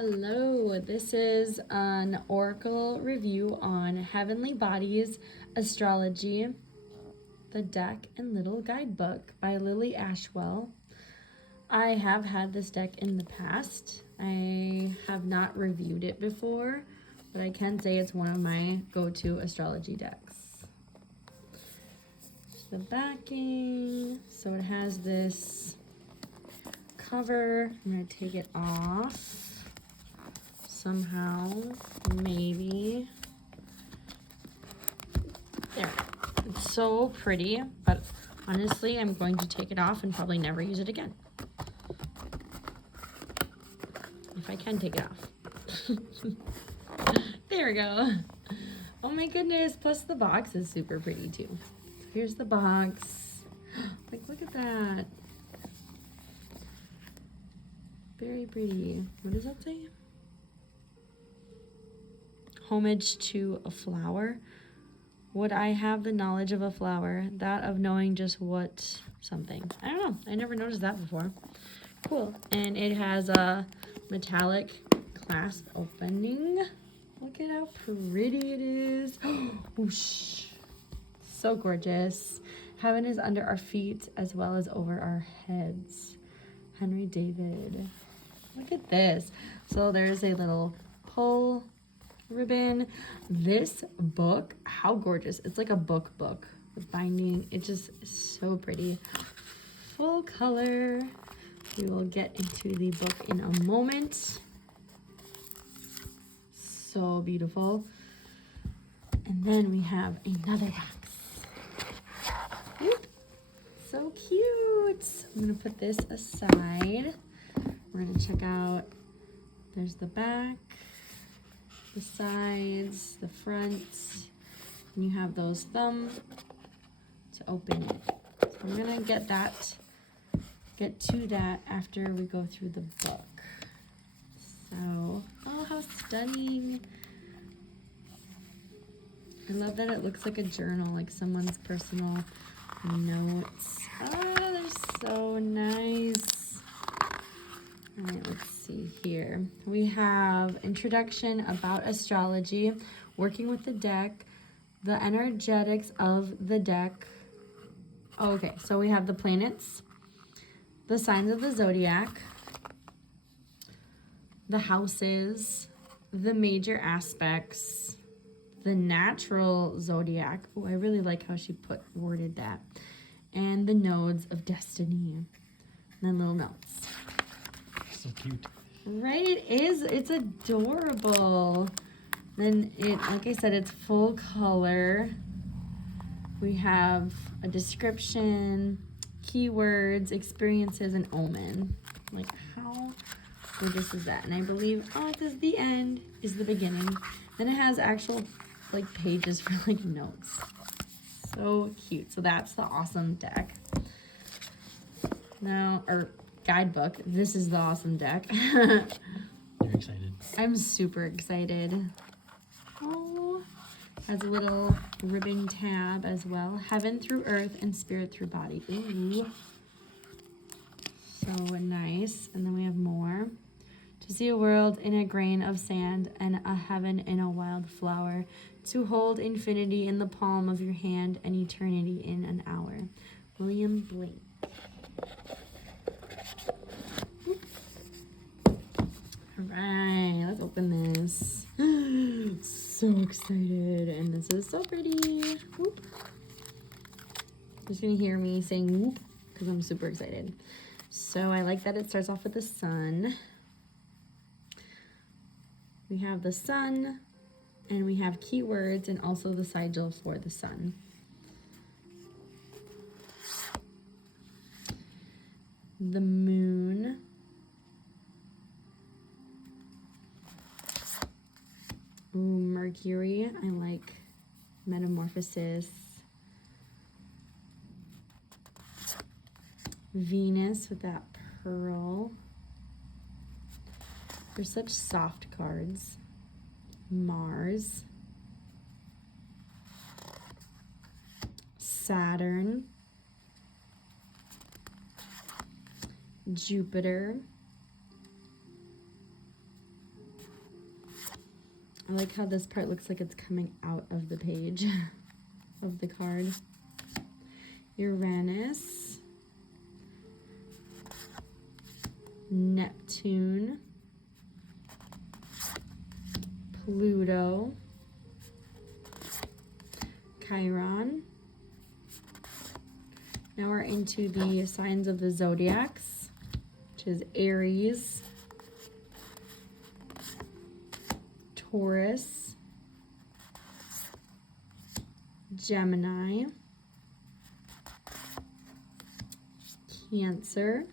Hello, this is an oracle review on Heavenly Bodies, Astrology, the deck and little guidebook by Lily Ashwell. I have had this deck in the past. I have not reviewed it before, but I can say it's one of my go-to astrology decks. The backing, so it has this cover. I'm going to take it off. Somehow, maybe. There. It's so pretty, but honestly, I'm going to take it off and probably never use it again. If I can take it off. There we go. Oh my goodness, plus the box is super pretty too. Here's the box. Like, look at that. Very pretty. What does that say? Homage to a flower. Would I have the knowledge of a flower, that of knowing just what something? I don't know. I never noticed that before. Cool. And it has a metallic clasp opening. Look at how pretty it is. Whoosh. So gorgeous. Heaven is under our feet as well as over our heads. Henry David. Look at this. So there's a little pull ribbon. This book, how gorgeous. It's like a book. The binding, it's just so pretty. Full color. We will get into the book in a moment. So beautiful. And then we have another box. Whoop. So cute. I'm gonna put this aside. We're gonna check out, there's the back, the sides, the front, and you have those thumbs to open it. So I'm gonna get to that after we go through the book. So, oh, how stunning. I love that it looks like a journal, like someone's personal notes. Oh, they're so nice. All right, let's see here. We have introduction about astrology, working with the deck, the energetics of the deck. Okay, so we have the planets, the signs of the zodiac, the houses, the major aspects, the natural zodiac. Oh, I really like how she worded that. And the nodes of destiny. And then little notes. So cute. Right, it is. It's adorable. Then like I said, it's full color. We have a description, keywords, experiences, and omen. Like, how gorgeous is that? And I believe, oh, it says the end is the beginning. Then it has actual, like, pages for, like, notes. So cute. So that's the awesome deck. Now, or guidebook. This is the awesome deck. You're excited. I'm super excited. Oh, has a little ribbon tab as well. Heaven through earth and spirit through body. Ooh. So nice. And then we have more. To see a world in a grain of sand and a heaven in a wild flower. To hold infinity in the palm of your hand and eternity in an hour. William Blake. All right, let's open this. So excited, and this is so pretty. Whoop. You're just gonna hear me saying whoop because I'm super excited. So I like that it starts off with the sun. We have the sun, and we have keywords and also the sigil for the sun. The moon. Ooh, Mercury. I like metamorphosis. Venus with that pearl. They're such soft cards. Mars. Saturn. Jupiter. I like how this part looks like it's coming out of the page of the card. Uranus, Neptune, Pluto, Chiron. Now we're into the signs of the zodiacs, which is Aries, Taurus, Gemini, Cancer,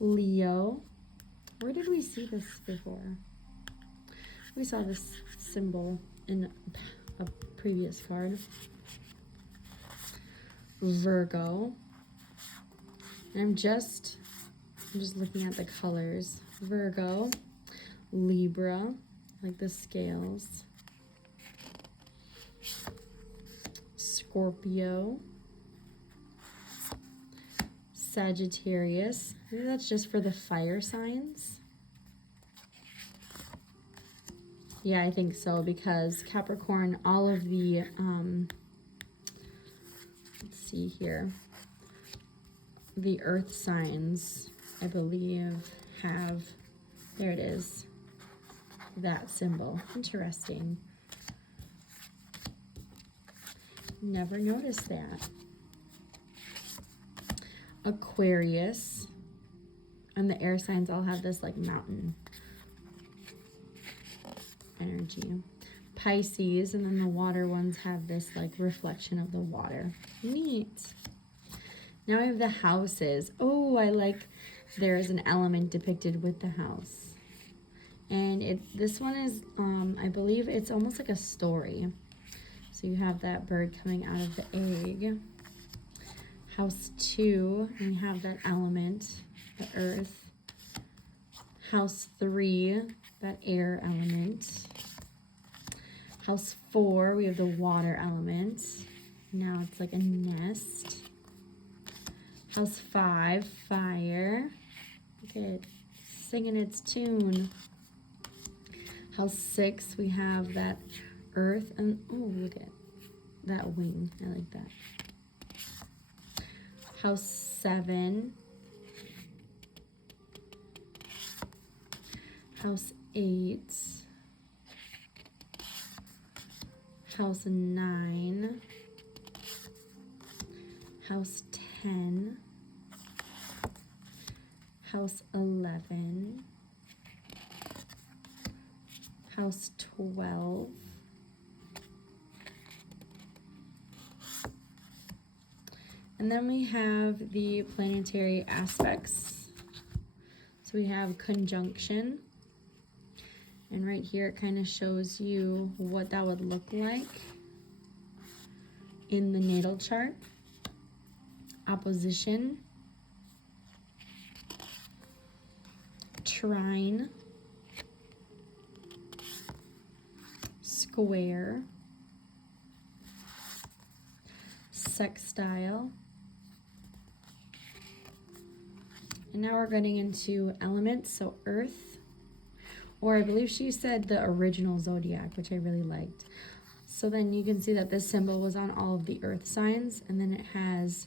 Leo. Where did we see this before? We saw this symbol in a previous card. Virgo. And I'm just looking at the colors. Virgo, Libra, like the scales. Scorpio, Sagittarius. Maybe that's just for the fire signs. Yeah, I think so, because Capricorn, all of the, let's see here, the earth signs, I believe, have, there it is, that symbol. Interesting. Never noticed that. Aquarius, and the air signs all have this like mountain energy. Pisces, and then the water ones have this like reflection of the water. Neat. Now we have the houses. Oh, I like, there is an element depicted with the house. And this one is, I believe it's almost like a story. So you have that bird coming out of the egg. House 2, and we have that element, the earth. House 3, that air element. House 4, we have the water element. Now it's like a nest. House 5, fire. Look at it singing its tune. House 6, we have that earth, and oh, look at that wing. I like that. House 7. House 8. House 9. House 10. House 11. House 12. And then we have the planetary aspects. So we have conjunction. And right here it kind of shows you what that would look like in the natal chart. Opposition. Trine. Square. Sextile. And now we're getting into elements, so earth, or I believe she said the original zodiac, which I really liked. So then you can see that this symbol was on all of the earth signs, and then it has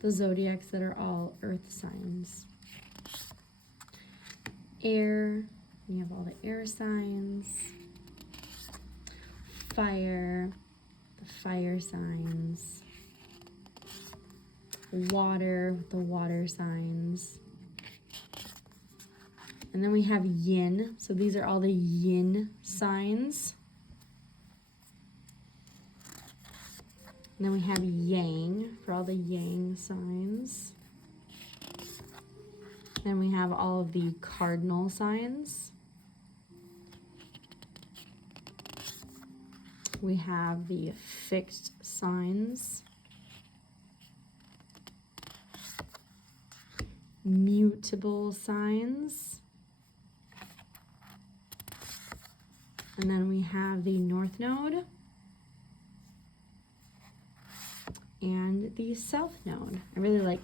the zodiacs that are all earth signs. Air, we have all the air signs. Fire, the fire signs. Water, the water signs. And then we have yin. So these are all the yin signs. And then we have yang for all the yang signs. Then we have all of the cardinal signs. We have the fixed signs. Mutable signs. And then we have the North Node and the South Node. I really like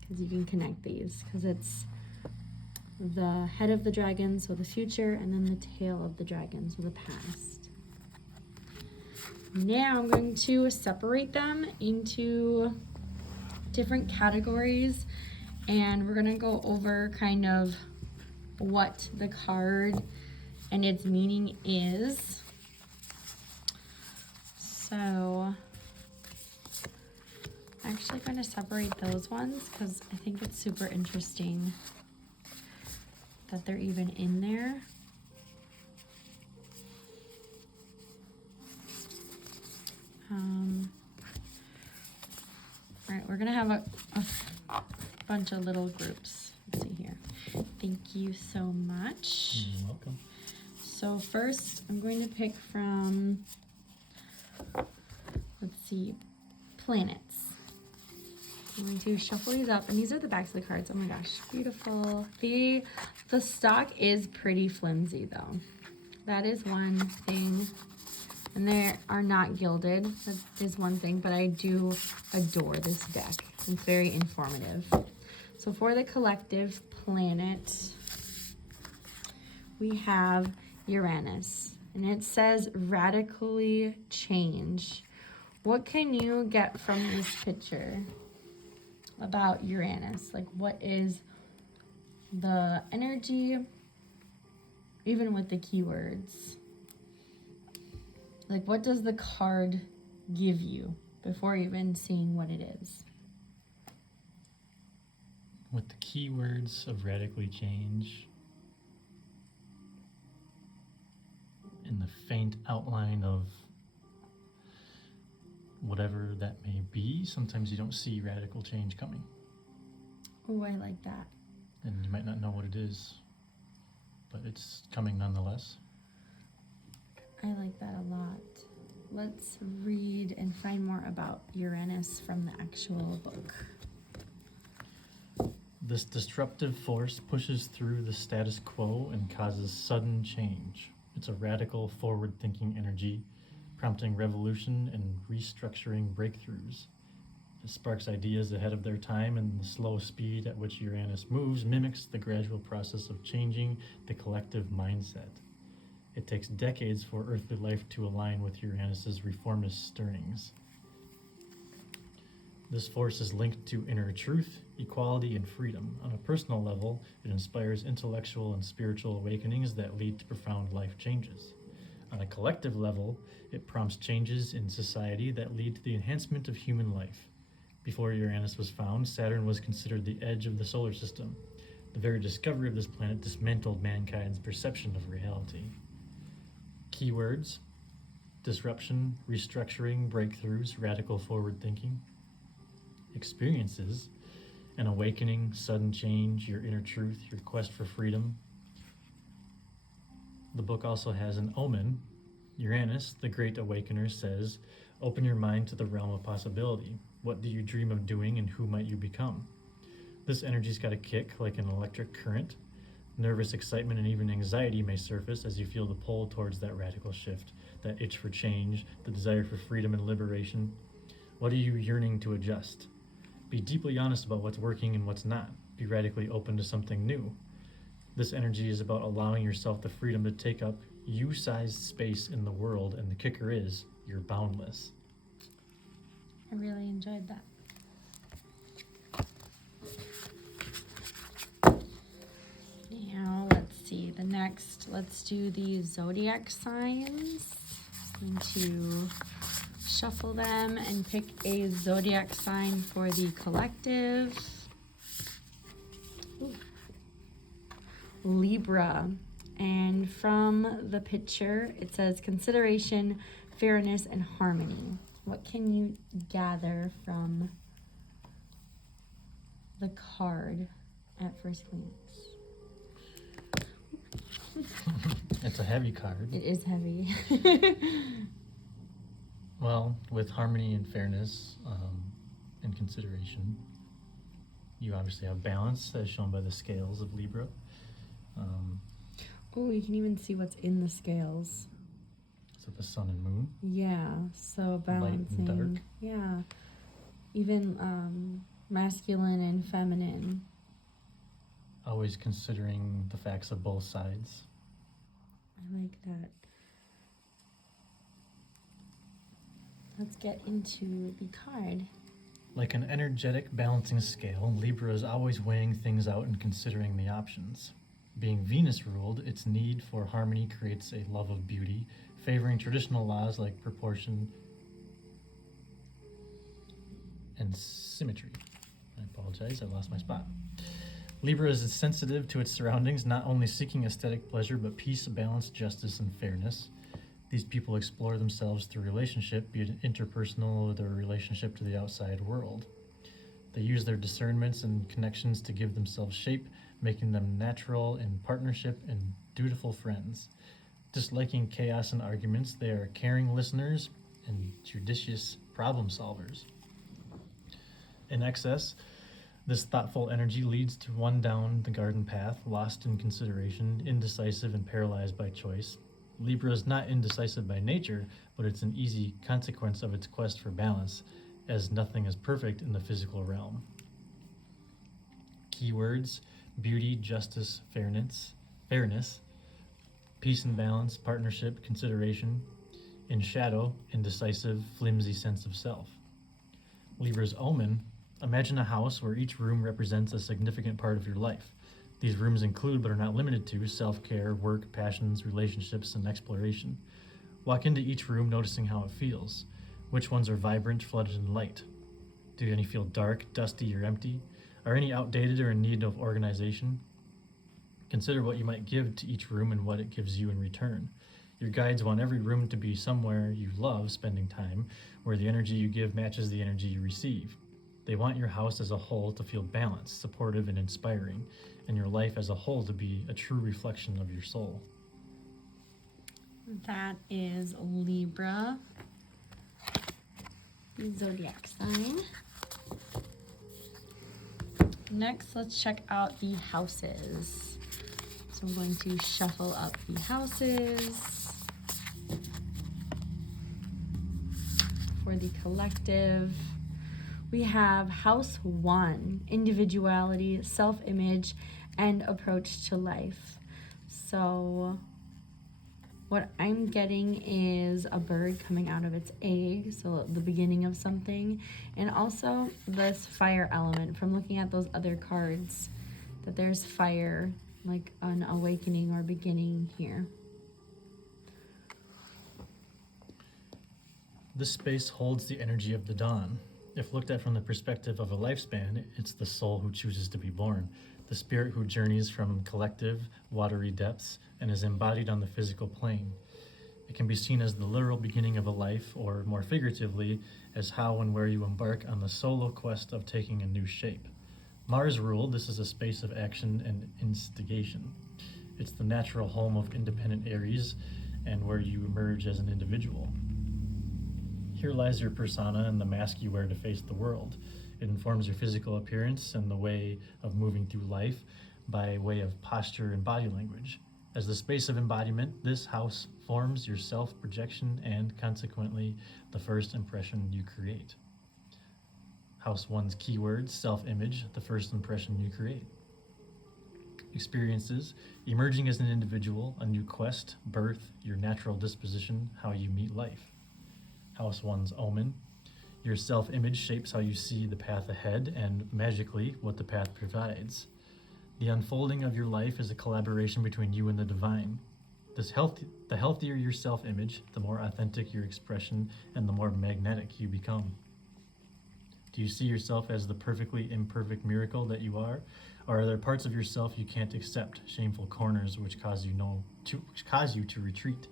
because you can connect these because it's the head of the dragon, so the future, and then the tail of the dragon, so the past. Now I'm going to separate them into different categories, and we're going to go over kind of what the card and its meaning is. So I'm actually going to separate those ones because I think it's super interesting that they're even in there. All right, we're gonna have a bunch of little groups. Let's see here. Thank you so much. You're welcome. So first, I'm going to pick from, let's see, planets. I'm going to shuffle these up, and these are the backs of the cards. Oh my gosh, beautiful. The stock is pretty flimsy though. That is one thing. And they are not gilded. That is one thing, but I do adore this deck. It's very informative. So for the collective planet, we have Uranus. And it says radically change. What can you get from this picture about Uranus? Like, what is the energy, even with the keywords? Like, what does the card give you before even seeing what it is? With the keywords of radically change and the faint outline of whatever that may be, sometimes you don't see radical change coming. Oh, I like that. And you might not know what it is, but it's coming nonetheless. I like that a lot. Let's read and find more about Uranus from the actual book. This disruptive force pushes through the status quo and causes sudden change. It's a radical, forward-thinking energy, prompting revolution and restructuring breakthroughs. It sparks ideas ahead of their time, and the slow speed at which Uranus moves mimics the gradual process of changing the collective mindset. It takes decades for earthly life to align with Uranus's reformist stirrings. This force is linked to inner truth, equality, and freedom. On a personal level, it inspires intellectual and spiritual awakenings that lead to profound life changes. On a collective level, it prompts changes in society that lead to the enhancement of human life. Before Uranus was found, Saturn was considered the edge of the solar system. The very discovery of this planet dismantled mankind's perception of reality. Keywords: disruption, restructuring, breakthroughs, radical forward thinking. Experiences: an awakening, sudden change, your inner truth, your quest for freedom. The book also has an omen. Uranus, the great awakener, says, open your mind to the realm of possibility. What do you dream of doing, and who might you become? This energy's got a kick like an electric current. Nervous excitement and even anxiety may surface as you feel the pull towards that radical shift, that itch for change, the desire for freedom and liberation. What are you yearning to adjust? Be deeply honest about what's working and what's not. Be radically open to something new. This energy is about allowing yourself the freedom to take up you-sized space in the world, and the kicker is, you're boundless. I really enjoyed that. Now, let's see. The next, let's do the zodiac signs. I'm going to shuffle them and pick a zodiac sign for the collective. Ooh. Libra. And from the picture, it says consideration, fairness, and harmony. What can you gather from the card at first glance? It's a heavy card. It is heavy. Well, with harmony and fairness and consideration, you obviously have balance, as shown by the scales of Libra. Oh, you can even see what's in the scales. So the sun and moon. Yeah, so balancing. Light and dark. Yeah, even masculine and feminine. always considering the facts of both sides. I like that. Let's get into the card. Like an energetic balancing scale, Libra is always weighing things out and considering the options. Being Venus ruled, its need for harmony creates a love of beauty, favoring traditional laws like proportion and symmetry. I apologize, I lost my spot. Libra is sensitive to its surroundings, not only seeking aesthetic pleasure, but peace, balance, justice, and fairness. These people explore themselves through relationship, be it interpersonal or their relationship to the outside world. They use their discernments and connections to give themselves shape, making them natural in partnership and dutiful friends. Disliking chaos and arguments, they are caring listeners and judicious problem solvers. In excess, this thoughtful energy leads to one down the garden path, lost in consideration, indecisive and paralyzed by choice. Libra is not indecisive by nature, but it's an easy consequence of its quest for balance, as nothing is perfect in the physical realm. Keywords: beauty, justice, fairness, peace and balance, partnership, consideration. In shadow, indecisive, flimsy sense of self. Libra's omen: imagine a house where each room represents a significant part of your life. These rooms include, but are not limited to, self-care, work, passions, relationships, and exploration. Walk into each room noticing how it feels. Which ones are vibrant, flooded, and light? Do any feel dark, dusty, or empty? Are any outdated or in need of organization? Consider what you might give to each room and what it gives you in return. Your guides want every room to be somewhere you love spending time, where the energy you give matches the energy you receive. They want your house as a whole to feel balanced, supportive, and inspiring, and your life as a whole to be a true reflection of your soul. That is Libra, the zodiac sign. Next, let's check out the houses. So I'm going to shuffle up the houses for the collective. We have house 1, individuality, self-image, and approach to life. So what I'm getting is a bird coming out of its egg, so the beginning of something, and also this fire element from looking at those other cards, that there's fire, like an awakening or beginning here. This space holds the energy of the dawn. If looked at from the perspective of a lifespan, it's the soul who chooses to be born, the spirit who journeys from collective, watery depths and is embodied on the physical plane. It can be seen as the literal beginning of a life, or more figuratively, as how and where you embark on the solo quest of taking a new shape. Mars ruled, this is a space of action and instigation. It's the natural home of independent Aries and where you emerge as an individual. Here lies your persona and the mask you wear to face the world. It informs your physical appearance and the way of moving through life by way of posture and body language. As the space of embodiment, this house forms your self-projection and, consequently, the first impression you create. House 1's keywords: self-image, the first impression you create. Experiences: emerging as an individual, a new quest, birth, your natural disposition, how you meet life. House 1's omen: your self-image shapes how you see the path ahead and, magically, what the path provides. The unfolding of your life is a collaboration between you and the divine. The healthier your self-image, the more authentic your expression and the more magnetic you become. Do you see yourself as the perfectly imperfect miracle that you are? Or are there parts of yourself you can't accept, shameful corners which cause you to retreat?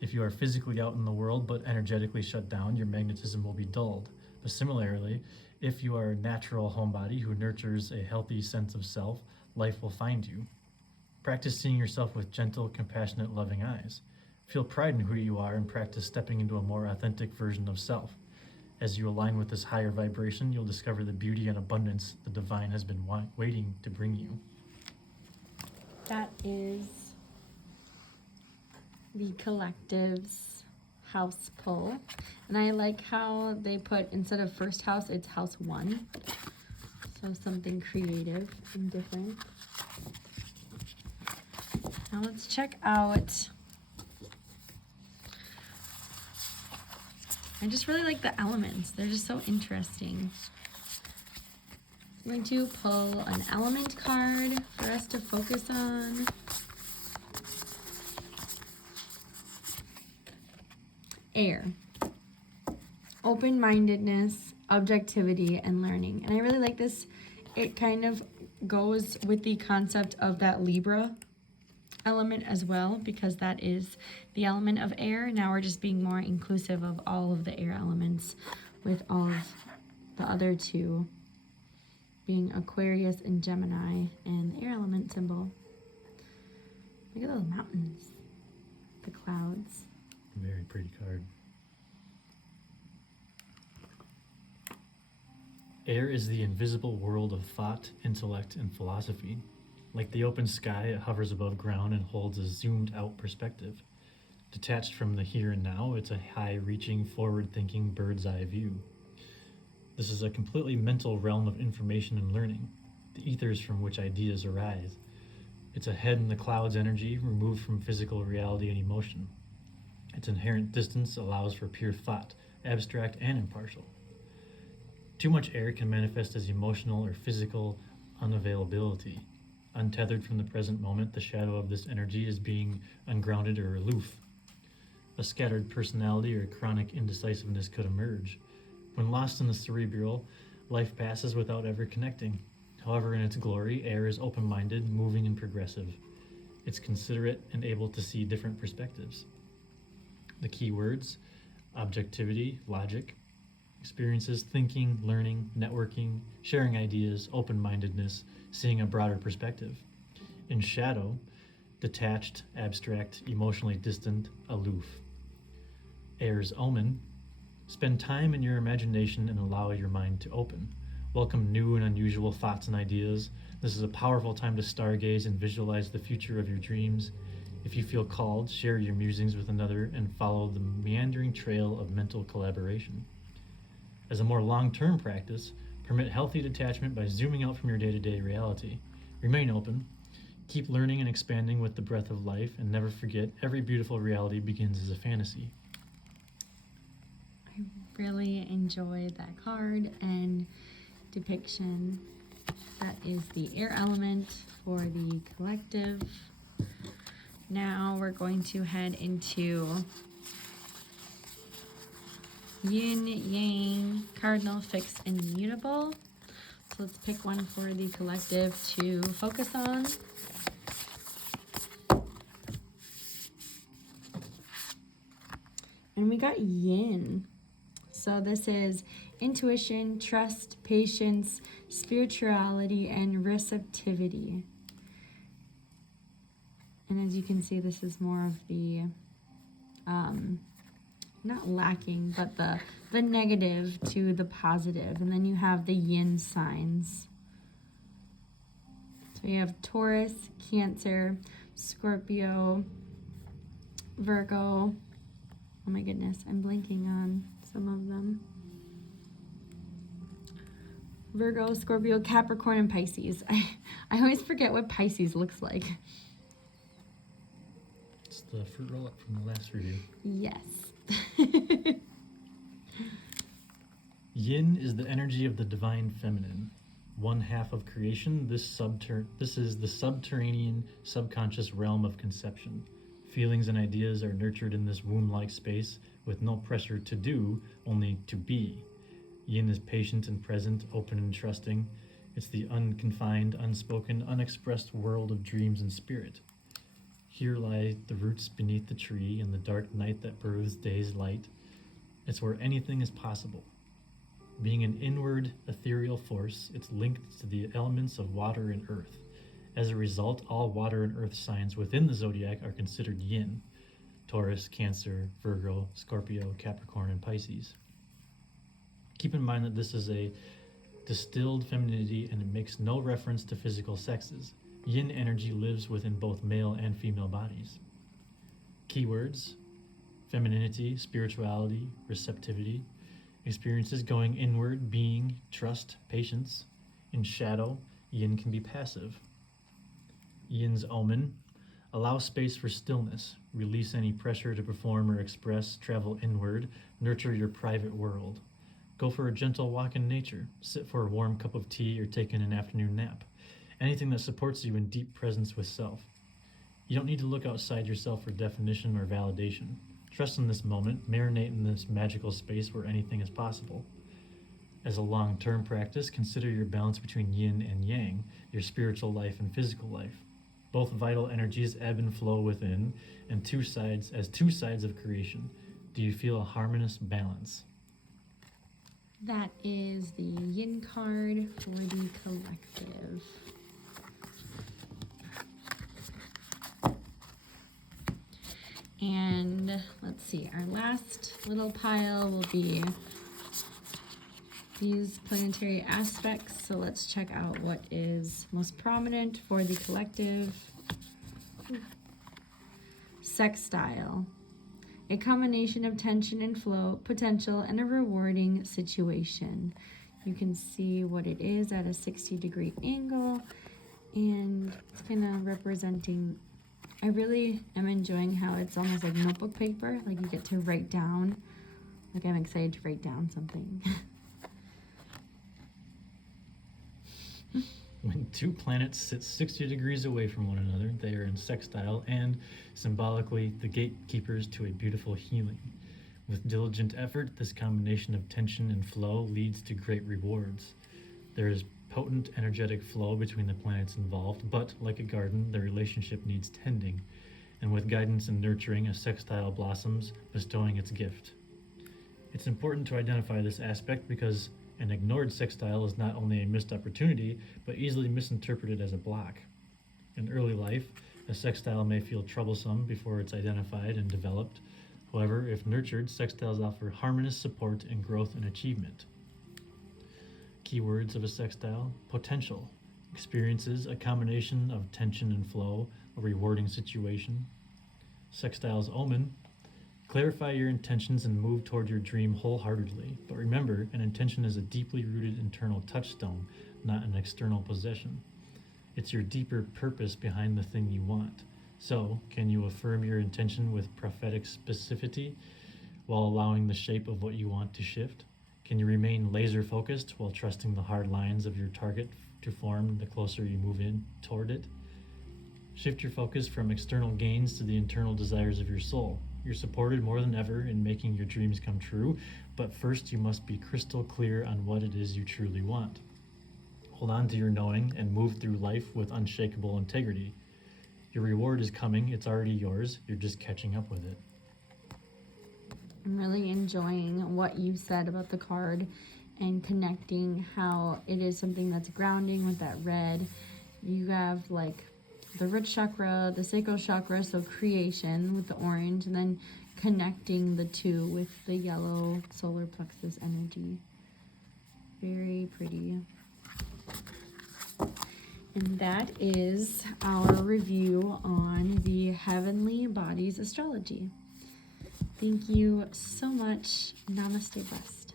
If you are physically out in the world but energetically shut down, your magnetism will be dulled. But similarly, if you are a natural homebody who nurtures a healthy sense of self, life will find you. Practice seeing yourself with gentle, compassionate, loving eyes. Feel pride in who you are and practice stepping into a more authentic version of self. As you align with this higher vibration, you'll discover the beauty and abundance the divine has been waiting to bring you. That is the collective's house pull. And I like how they put, instead of first house, it's house 1. So something creative and different. Now let's check out. I just really like the elements. They're just so interesting. I'm going to pull an element card for us to focus on. Air. Open-mindedness, objectivity, and learning. And I really like this. It kind of goes with the concept of that Libra element as well, because that is the element of air. Now we're just being more inclusive of all of the air elements, with all of the other two being Aquarius and Gemini, and the air element symbol. Look at those mountains, the clouds. Very pretty card. Air is the invisible world of thought, intellect, and philosophy. Like the open sky, it hovers above ground and holds a zoomed-out perspective. Detached from the here and now, it's a high-reaching, forward-thinking bird's-eye view. This is a completely mental realm of information and learning, the ethers from which ideas arise. It's a head in the clouds energy, removed from physical reality and emotion. Its inherent distance allows for pure thought, abstract and impartial. Too much air can manifest as emotional or physical unavailability. Untethered from the present moment, the shadow of this energy is being ungrounded or aloof. A scattered personality or chronic indecisiveness could emerge. When lost in the cerebral, life passes without ever connecting. However, in its glory, air is open-minded, moving, and progressive. It's considerate and able to see different perspectives. The key words: objectivity, logic, experiences, thinking, learning, networking, sharing ideas, open-mindedness, seeing a broader perspective. In shadow, detached, abstract, emotionally distant, aloof. Air's omen: spend time in your imagination and allow your mind to open. Welcome new and unusual thoughts and ideas. This is a powerful time to stargaze and visualize the future of your dreams. If you feel called, share your musings with another and follow the meandering trail of mental collaboration. As a more long-term practice, permit healthy detachment by zooming out from your day-to-day reality. Remain open. Keep learning and expanding with the breath of life, and never forget, every beautiful reality begins as a fantasy. I really enjoyed that card and depiction. That is the air element for the collective. Now we're going to head into yin, yang, cardinal, fixed, and mutable. So let's pick one for the collective to focus on. And we got yin. So this is intuition, trust, patience, spirituality, and receptivity. And as you can see, this is more of the, not lacking, but the negative to the positive. And then you have the yin signs. So you have Taurus, Cancer, Scorpio, Virgo. Oh my goodness, I'm blanking on some of them. Virgo, Scorpio, Capricorn, and Pisces. I always forget what Pisces looks like. It's the fruit roll-up from the last review. Yes. Yin is the energy of the divine feminine, one half of creation. This is the subterranean, subconscious realm of conception. Feelings and ideas are nurtured in this womb-like space with no pressure to do, only to be. Yin is patient and present, open and trusting. It's the unconfined, unspoken, unexpressed world of dreams and spirit. Here lie the roots beneath the tree in the dark night that births day's light. It's where anything is possible. Being an inward, ethereal force, it's linked to the elements of water and earth. As a result, all water and earth signs within the zodiac are considered yin: Taurus, Cancer, Virgo, Scorpio, Capricorn, and Pisces. Keep in mind that this is a distilled femininity and it makes no reference to physical sexes. Yin energy lives within both male and female bodies. Keywords: femininity, spirituality, receptivity, experiences going inward, being, trust, patience, In shadow, yin can be passive. Yin's omen: allow space for stillness, release any pressure to perform or express, travel inward, nurture your private world. Go for a gentle walk in nature, sit for a warm cup of tea, or take in an afternoon nap. Anything that supports you in deep presence with self. You don't need to look outside yourself for definition or validation. Trust in this moment, marinate in this magical space where anything is possible. As a long-term practice, consider your balance between yin and yang, your spiritual life and physical life. Both vital energies ebb and flow within, and two sides of creation. Do you feel a harmonious balance? That is the yin card for the collective. And let's see, our last little pile will be these planetary aspects. So let's check out what is most prominent for the collective. Sextile. A combination of tension and flow, potential, and a rewarding situation. You can see what it is at a 60-degree angle, and it's kind of representing, I really am enjoying how it's almost like notebook paper, like you get to write down, like I'm excited to write down something. When two planets sit 60 degrees away from one another, they are in sextile and, symbolically, the gatekeepers to a beautiful healing. With diligent effort, this combination of tension and flow leads to great rewards. There is potent energetic flow between the planets involved, but, like a garden, the relationship needs tending, and with guidance and nurturing, a sextile blossoms, bestowing its gift. It's important to identify this aspect because an ignored sextile is not only a missed opportunity, but easily misinterpreted as a block. In early life, a sextile may feel troublesome before it's identified and developed. However, if nurtured, sextiles offer harmonious support in growth and achievement. Keywords of a sextile: potential. Experiences a combination of tension and flow, a rewarding situation. Sextile's omen: clarify your intentions and move toward your dream wholeheartedly. But remember, an intention is a deeply rooted internal touchstone, not an external possession. It's your deeper purpose behind the thing you want. So, can you affirm your intention with prophetic specificity while allowing the shape of what you want to shift? Can you remain laser focused while trusting the hard lines of your target to form the closer you move in toward it? Shift your focus from external gains to the internal desires of your soul. You're supported more than ever in making your dreams come true, but first you must be crystal clear on what it is you truly want. Hold on to your knowing and move through life with unshakable integrity. Your reward is coming, it's already yours, you're just catching up with it. I'm really enjoying what you said about the card and connecting how it is something that's grounding with that red. You have like the root chakra, the sacral chakra, so creation with the orange, and then connecting the two with the yellow solar plexus energy. Very pretty. And that is our review on the Heavenly Bodies Astrology. Thank you so much. Namaste, blessed.